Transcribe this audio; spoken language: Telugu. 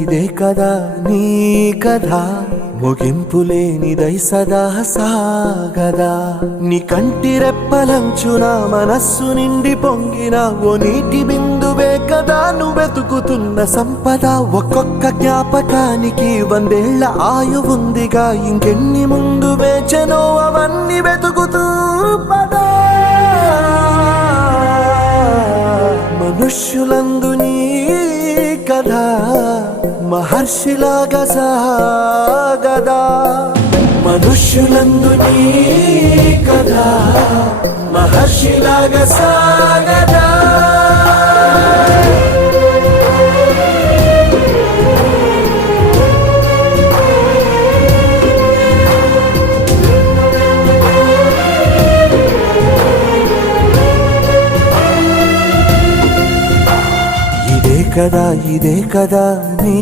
ఇదే కదా నీ కథ ముగింపు లేనిదై సదా సాగదా నీ కంటి రెప్పలంచున మనస్సు నిండి పొంగిన ఓ నీటి బిందువే కదా నువ్వెతుకుతున్న సంపద ఒక్కొక్క జ్ఞాపకానికి 100 ఏళ్ల ఆయువుందిగా ఇంకెన్ని ముందు వేచనో అవన్నీ వెతుకుతూ పదా మనుష్యులందు నీ కథ మహర్షిలాగా సాగదా మనుష్యులందు నీ కథ మహర్షిలాగా సాగదా ఇదే కదా నీ